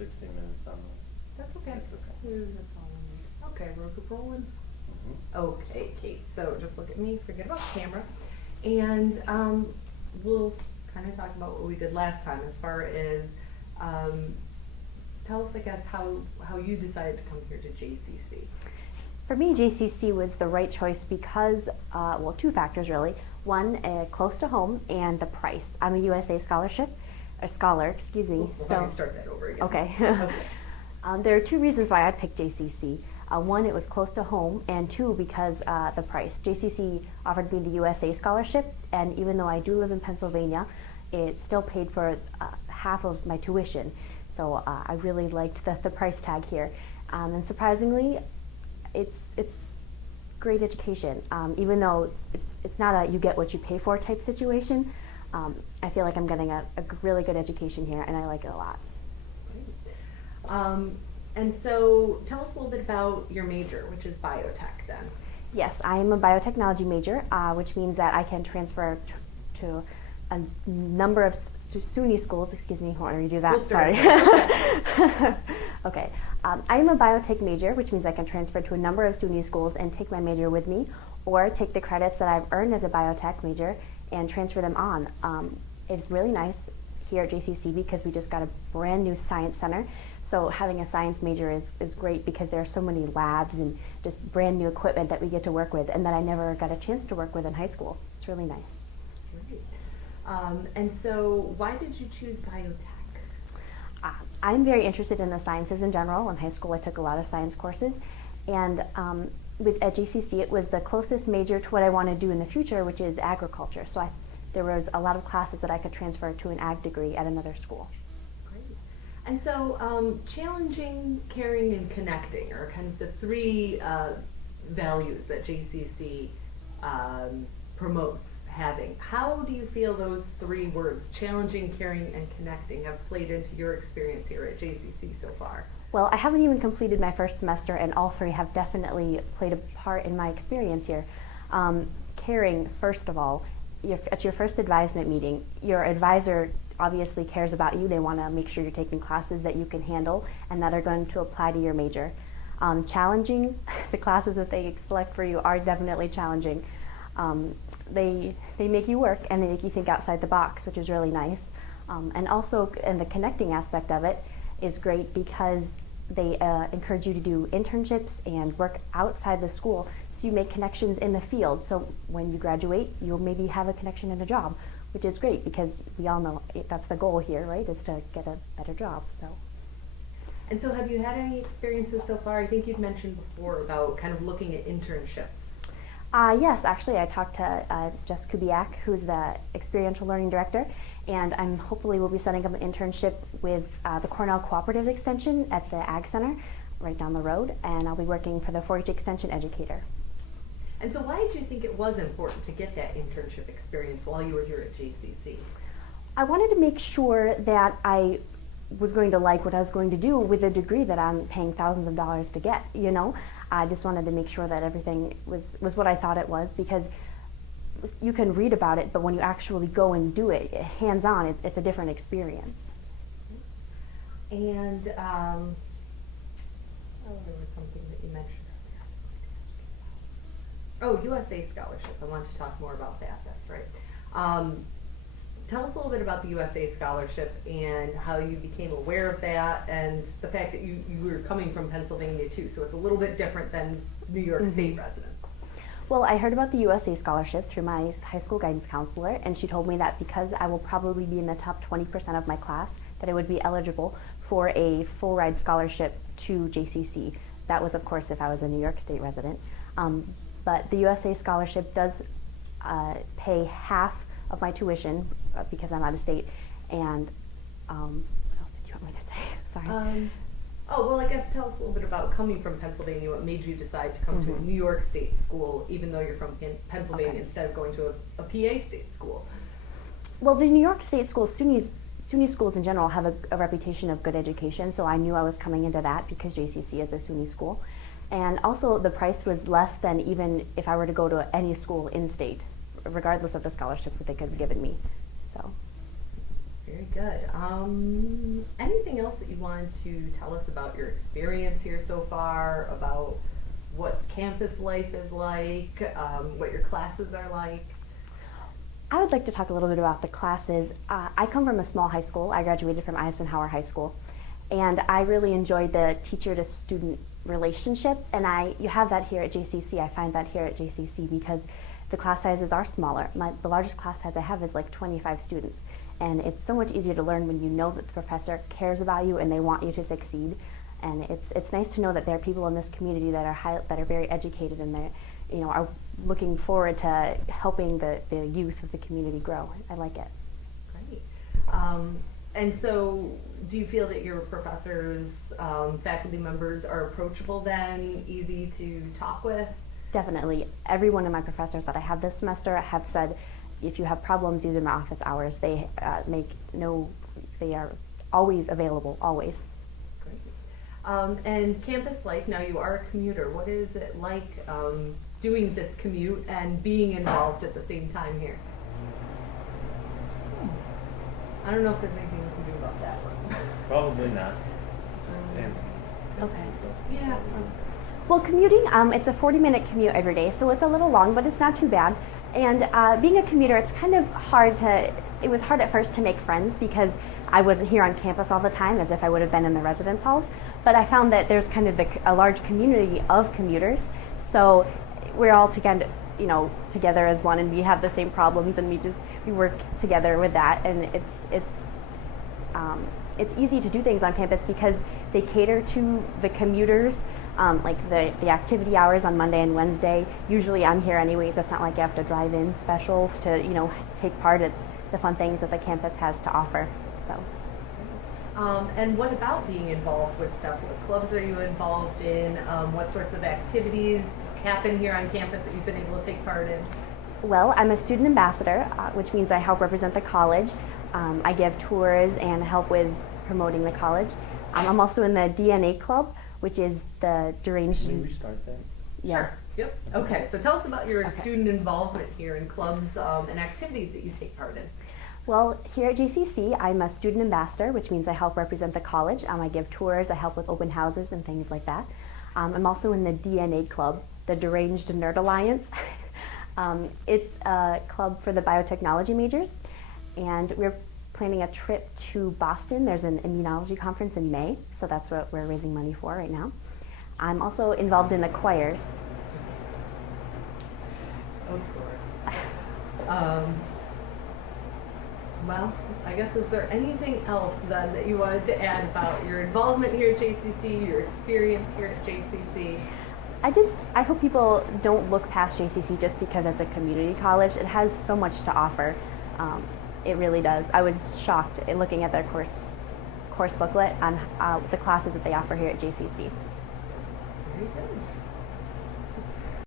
16 minutes on That's okay. That's okay. That's all I need. Okay, we're rolling. the. Okay, Kate, so just look at me, forget about camera. And we'll kind of talk about what we did last time as far as, tell us, I guess, how you decided to come here to JCC. For me, JCC was the right choice because, well, two factors really. One, close to home, and the price. I'm a USA scholar, excuse me. We'll so probably start that over again. Okay. Okay. There are two reasons why I picked JCC. One, it was close to home, and two, because the price. JCC offered me the USA scholarship, and even though I do live in Pennsylvania, it still paid for half of my tuition. So I really liked the price tag here. And surprisingly, it's great education. Even though it's not a you get what you pay for type situation, I feel like I'm getting a really good education here, and I like it a lot. And so tell us a little bit about your major, which is biotech then. Yes, I am a biotechnology major, which means that I can transfer to a number of SUNY schools. Excuse me, I want to redo that. We'll start. Sorry. Okay. I am a biotech major, which means I can transfer to a number of SUNY schools and take my major with me, or take the credits that I've earned as a biotech major and transfer them on. It's really nice here at JCC because we just got a brand new science center. So having a science major is great because there are so many labs and just brand new equipment that we get to work with and that I never got a chance to work with in high school. It's really nice. Great. And so why did you choose biotech? I'm very interested in the sciences in general. In high school I took a lot of science courses, and at JCC it was the closest major to what I want to do in the future, which is agriculture. So there was a lot of classes that I could transfer to an ag degree at another school. And so, challenging, caring, and connecting are kind of the three values that JCC promotes having. How do you feel those three words, challenging, caring, and connecting, have played into your experience here at JCC so far? Well, I haven't even completed my first semester, and all three have definitely played a part in my experience here. Caring, first of all, at your first advisement meeting, your advisor obviously cares about you. They want to make sure you're taking classes that you can handle and that are going to apply to your major. Challenging, the classes that they select for you are definitely challenging. They make you work and they make you think outside the box, which is really nice. And the connecting aspect of it is great because they encourage you to do internships and work outside the school, so you make connections in the field. So when you graduate, you'll maybe have a connection in a job, which is great because we all know that's the goal here, right, is to get a better job. And so have you had any experiences so far? I think you'd mentioned before about kind of looking at internships. Yes, actually I talked to Jess Kubiak, who's the experiential learning director, and I'm hopefully will be setting up an internship with the Cornell Cooperative Extension at the Ag Center right down the road, and I'll be working for the 4-H Extension educator. And so why did you think it was important to get that internship experience while you were here at JCC? I wanted to make sure that I was going to like what I was going to do with a degree that I'm paying thousands of dollars to get, you know? I just wanted to make sure that everything was what I thought it was, because you can read about it, but when you actually go and do it, hands-on, it's a different experience. And, oh, there was something that you mentioned. Oh, USA scholarship. I wanted to talk more about that. That's right. Tell us a little bit about the USA scholarship and how you became aware of that, and the fact that you were coming from Pennsylvania too, so it's a little bit different than New York State residents. Well, I heard about the USA scholarship through my high school guidance counselor, and she told me that because I will probably be in the top 20% of my class, that I would be eligible for a full ride scholarship to JCC. That was, of course, if I was a New York State resident. But the USA scholarship does pay half of my tuition because I'm out of state. And what else did you want me to say? Sorry. Oh, well, I guess tell us a little bit about coming from Pennsylvania. What made you decide to come to a New York State school, even though you're from Pennsylvania, instead of going to a PA State school? Well, the New York State schools, SUNY schools in general, have a reputation of good education, so I knew I was coming into that because JCC is a SUNY school. And also the price was less than even if I were to go to any school in state, regardless of the scholarships that they could have given me. So. Very good. Anything else that you wanted to tell us about your experience here so far, about what campus life is like, what your classes are like? I would like to talk a little bit about the classes. I come from a small high school. I graduated from Eisenhower High School, and I really enjoyed the teacher-to-student relationship, and you have that here at JCC. I find that here at JCC because the class sizes are smaller. The largest class size I have is like 25 students, and it's so much easier to learn when you know that the professor cares about you and they want you to succeed. And it's nice to know that there are people in this community that are very educated, and they are looking forward to helping the youth of the community grow. I like it. Great. And so do you feel that your professors, faculty members are approachable then, easy to talk with? Definitely. Every one of my professors that I have this semester have said, if you have problems, these are my office hours. They are always available, always. Great. And campus life, now you are a commuter. What is it like doing this commute and being involved at the same time here? I don't know if there's anything we can do about that one. Probably not. Just fancy. Okay. Yeah. Well, commuting, it's a 40-minute commute every day, so it's a little long, but it's not too bad. And being a commuter, it's kind of it was hard at first to make friends because I wasn't here on campus all the time as if I would have been in the residence halls. But I found that there's kind of a large community of commuters, so we're all together as one, and we have the same problems, and we work together with that. And it's easy to do things on campus because they cater to the commuters. Like the activity hours on Monday and Wednesday, usually I'm here anyways. It's not like you have to drive in special to take part in the fun things that the campus has to offer. So. And what about being involved with stuff? What clubs are you involved in? What sorts of activities happen here on campus that you've been able to take part in? Well, I'm a student ambassador, which means I help represent the college. I give tours and help with promoting the college. I'm also in the DNA club, which is the deranged. Can we restart that? Yeah. Sure. Yep. Okay. So tell us about your student involvement here in clubs and activities that you take part in. Well, here at JCC, I'm a student ambassador, which means I help represent the college. I give tours, I help with open houses and things like that. I'm also in the DNA club, the Deranged Nerd Alliance. It's a club for the biotechnology majors, and we're planning a trip to Boston. There's an immunology conference in May, so that's what we're raising money for right now. I'm also involved in the choirs. Of course. Well, I guess, is there anything else then that you wanted to add about your involvement here at JCC, your experience here at JCC? I hope people don't look past JCC just because it's a community college. It has so much to offer. It really does. I was shocked in looking at their course booklet on the classes that they offer here at JCC. Very good.